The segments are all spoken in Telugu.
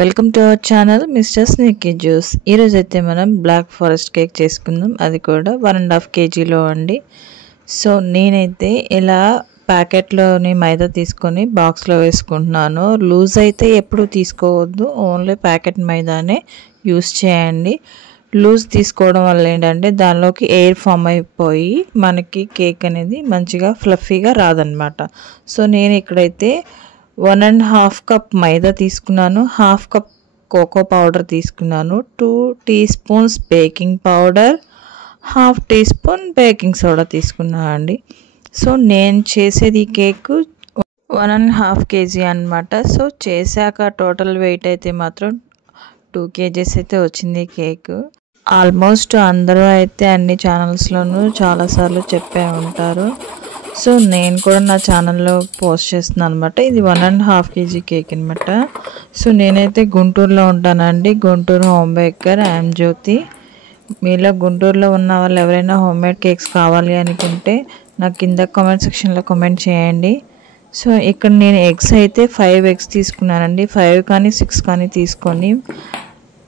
Welcome to our channel Mister Snakey Juice. ఈరోజు అయితే మనం బ్లాక్ ఫారెస్ట్ కేక్ చేసుకుందాం, అది కూడా 1.5 kgలో అండి. సో నేనైతే ఇలా ప్యాకెట్లోని మైదా తీసుకొని బాక్స్లో వేసుకుంటున్నాను. లూజ్ అయితే ఎప్పుడు తీసుకోవద్దు, ఓన్లీ ప్యాకెట్ మైదానే యూస్ చేయండి. లూజ్ తీసుకోవడం వల్ల ఏంటంటే దానిలోకి ఎయిర్ ఫామ్ అయిపోయి మనకి కేక్ అనేది మంచిగా ఫ్లఫీగా రాదనమాట. సో నేను ఇక్కడైతే 1.5 కప్ మైదా తీసుకున్నాను, 1/2 కప్ కోకో పౌడర్ తీసుకున్నాను, 2 teaspoons baking powder, 1/2 teaspoon baking soda తీసుకున్నాను అండి. సో నేను చేసేది కేక్ 1.5 kg అనమాట. సో చేశాక టోటల్ వెయిట్ అయితే మాత్రం 2 kgs అయితే వచ్చింది కేక్. ఆల్మోస్ట్ అందరూ అయితే అన్ని ఛానల్స్లోనూ చాలాసార్లు చెప్పే ఉంటారు. సో నేను కూడా నా ఛానల్లో పోస్ట్ చేస్తున్నాను అనమాట. ఇది 1.5 kg కేక్ అనమాట. సో నేనైతే గుంటూరులో ఉంటానండి, గుంటూరు హోమ్ బేకర్ ఐఎమ్ జ్యోతి. మీలో గుంటూరులో ఉన్న వాళ్ళు ఎవరైనా హోమ్ మేడ్ కేక్స్ కావాలి అనుకుంటే నాకు కింద కామెంట్ సెక్షన్లో కామెంట్ చేయండి. సో ఇక్కడ నేను ఎగ్స్ అయితే 5 eggs తీసుకున్నానండి. 5 కానీ 6 కానీ తీసుకొని,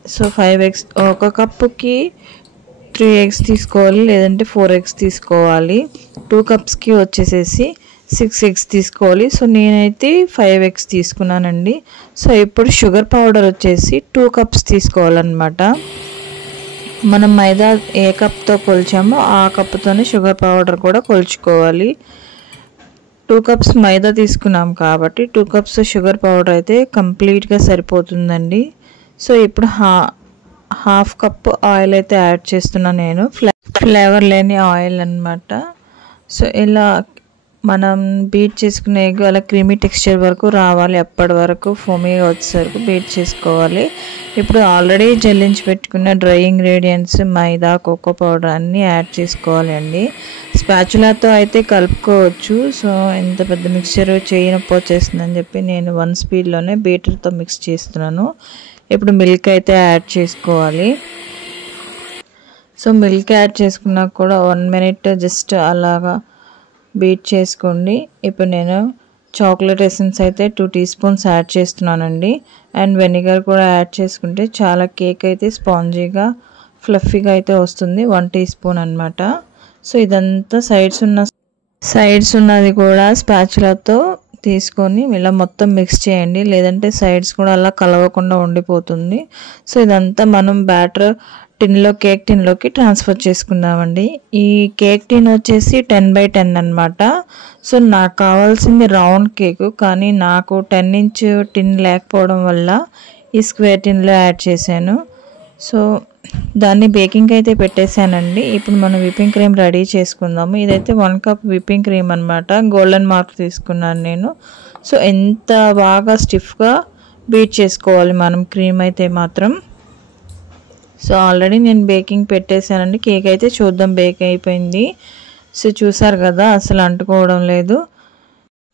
సో 5 eggs, ఒక కప్పుకి 3 eggs తీసుకోవాలి, లేదంటే 4 eggs తీసుకోవాలి. 2 cupsకి వచ్చేసేసి 6 eggs తీసుకోవాలి. సో నేనైతే 5 eggs తీసుకున్నానండి. సో ఇప్పుడు షుగర్ పౌడర్ వచ్చేసి 2 cups తీసుకోవాలన్నమాట. మనం మైదా ఏ కప్తో కొలిచామో ఆ కప్తోనే షుగర్ పౌడర్ కూడా కొలుచుకోవాలి. 2 cups మైదా తీసుకున్నాం కాబట్టి 2 cups షుగర్ పౌడర్ అయితే కంప్లీట్గా సరిపోతుందండి. సో ఇప్పుడు 1/2 cup ఆయిల్ అయితే యాడ్ చేస్తున్నాను నేను, ఫ్లేవర్ లేని ఆయిల్ అనమాట. సో ఇలా మనం బీట్ చేసుకునే ఎగ్ అలా క్రీమీ టెక్స్చర్ వరకు రావాలి, అప్పటి వరకు ఫోమీగా వచ్చేసరికి బీట్ చేసుకోవాలి. ఇప్పుడు ఆల్రెడీ జల్లించి పెట్టుకున్న డ్రై ఇంగ్రీడియంట్స్ మైదా, కోకో పౌడర్ అన్నీ యాడ్ చేసుకోవాలి అండి. స్పాచులాతో అయితే కలుపుకోవచ్చు. సో ఎంత పెద్ద మిక్చర్ చేయనప్పు వచ్చేస్తుందని చెప్పి నేను 1 speedలోనే బీటర్తో మిక్స్ చేస్తున్నాను. ఇప్పుడు మిల్క్ అయితే యాడ్ చేసుకోవాలి. సో మిల్క్ యాడ్ చేసుకున్నాక కూడా 1 minute జస్ట్ అలాగా బీట్ చేసుకోండి. ఇప్పుడు నేను చాక్లెట్ ఎసెన్స్ అయితే 2 teaspoons యాడ్ చేస్తున్నానండి. అండ్ వెనిగర్ కూడా యాడ్ చేసుకుంటే చాలా కేక్ అయితే స్పాంజీగా ఫ్లఫీగా అయితే వస్తుంది. 1 teaspoon అనమాట. సో ఇదంతా సైడ్స్ ఉన్నది కూడా స్పాచులాతో తీసుకొని ఇలా మొత్తం మిక్స్ చేయండి, లేదంటే సైడ్స్ కూడా అలా కలవకుండా ఉండిపోతుంది. సో ఇదంతా మనం బ్యాటర్ కేక్ టిన్లోకి ట్రాన్స్ఫర్ చేసుకుందామండి. ఈ కేక్ టిన్ వచ్చేసి 10x10 అనమాట. సో నాకు కావాల్సింది రౌండ్ కేక్, కానీ నాకు 10-inch టిన్ లేకపోవడం వల్ల ఈ స్క్వేర్ టిన్లో యాడ్ చేశాను. సో దాన్ని బేకింగ్ అయితే పెట్టేశానండి. ఇప్పుడు మనం విప్పింగ్ క్రీమ్ రెడీ చేసుకుందాము. ఇదైతే 1 cup విప్పింగ్ క్రీమ్ అనమాట. గోల్డెన్ మార్క్ తీసుకున్నాను నేను. సో ఎంత బాగా స్టిఫ్గా బీట్ చేసుకోవాలి మనం క్రీమ్ అయితే మాత్రం. సో ఆల్రెడీ నేను బేకింగ్ పెట్టేశానండి. కేక్ అయితే చూద్దాం, బేక్ అయిపోయింది. సో చూసారు కదా, అసలు అంటుకోవడం లేదు.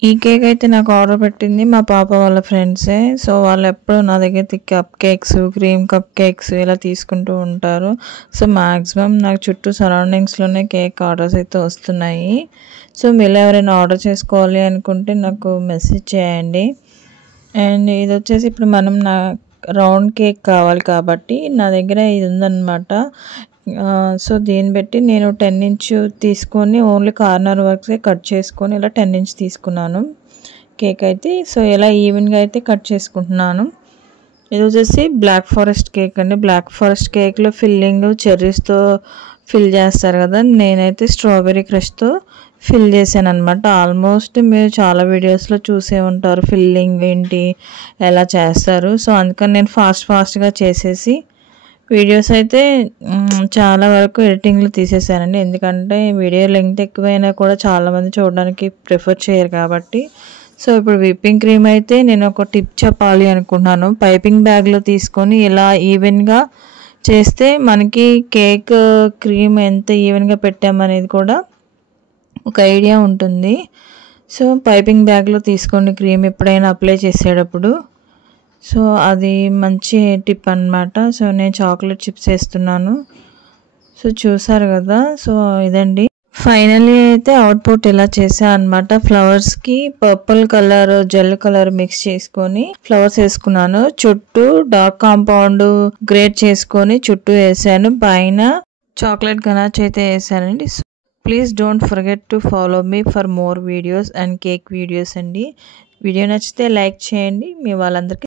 ఈ కేక్ అయితే నాకు ఆర్డర్ పెట్టింది మా పాప వాళ్ళ ఫ్రెండ్సే. సో వాళ్ళు ఎప్పుడు నా దగ్గర cup cakes, cream cup cakes ఇలా తీసుకుంటూ ఉంటారు. సో మ్యాక్సిమం నాకు చుట్టూ సరౌండింగ్స్లోనే కేక్ ఆర్డర్స్ అయితే వస్తున్నాయి. సో మీరు ఎవరైనా ఆర్డర్ చేసుకోవాలి అనుకుంటే నాకు మెసేజ్ చేయండి. అండ్ ఇది వచ్చేసి ఇప్పుడు మనం రౌండ్ కేక్ కావాలి కాబట్టి నా దగ్గర ఇది ఉందన్నమాట. సో దీన్ని బట్టి నేను 10-inch తీసుకొని ఓన్లీ కార్నర్ వర్క్సే కట్ చేసుకొని ఇలా 10-inch తీసుకున్నాను కేక్ అయితే. సో ఇలా ఈవెన్గా అయితే కట్ చేసుకుంటున్నాను. ఇది వచ్చేసి బ్లాక్ ఫారెస్ట్ కేక్ అండి. బ్లాక్ ఫారెస్ట్ కేక్లో ఫిల్లింగ్ చెర్రీస్తో ఫిల్ చేస్తారు కదా, నేనైతే స్ట్రాబెర్రీ క్రష్తో ఫిల్ చేశాను అనమాట. ఆల్మోస్ట్ మీరు చాలా వీడియోస్లో చూసే ఉంటారు ఫిల్లింగ్ ఏంటి ఎలా చేస్తారు. సో అందుకని నేను ఫాస్ట్గా చేసేసి వీడియోస్ అయితే చాలా వరకు ఎడిటింగ్లో తీసేసానండి. ఎందుకంటే వీడియో లెంగ్త్ ఎక్కువైనా కూడా చాలామంది చూడడానికి ప్రిఫర్ చేయరు కాబట్టి. సో ఇప్పుడు విప్పింగ్ క్రీమ్ అయితే నేను ఒక టిప్ చెప్పాలి అనుకుంటున్నాను. పైపింగ్ బ్యాగ్లో తీసుకొని ఇలా ఈవెన్గా చేస్తే మనకి కేక్ క్రీమ్ ఎంత ఈవెన్గా పెట్టామనేది కూడా ఒక ఐడియా ఉంటుంది. సో పైపింగ్ బ్యాగ్లో తీసుకోండి క్రీమ్ ఎప్పుడైనా అప్లై చేసేటప్పుడు. సో అది మంచి టిప్ అనమాట. సో నేను చాక్లెట్ చిప్స్ వేస్తున్నాను. సో చూసారు కదా, సో ఇదండి ఫైనల్లీ అయితే అవుట్పుట్ ఇలా చేసా అనమాట. ఫ్లవర్స్కి purple colour gel colour mix చేసుకొని ఫ్లవర్స్ వేసుకున్నాను. చుట్టూ డార్క్ కాంపౌండ్ గ్రేట్ చేసుకొని చుట్టూ వేసాను. పైన చాక్లెట్ గనాచ్ అయితే వేసానండి. Please don't forget to follow me for more videos and cake videos అండి. వీడియో నచ్చితే లైక్ చేయండి. మీ వాళ్ళందరికీ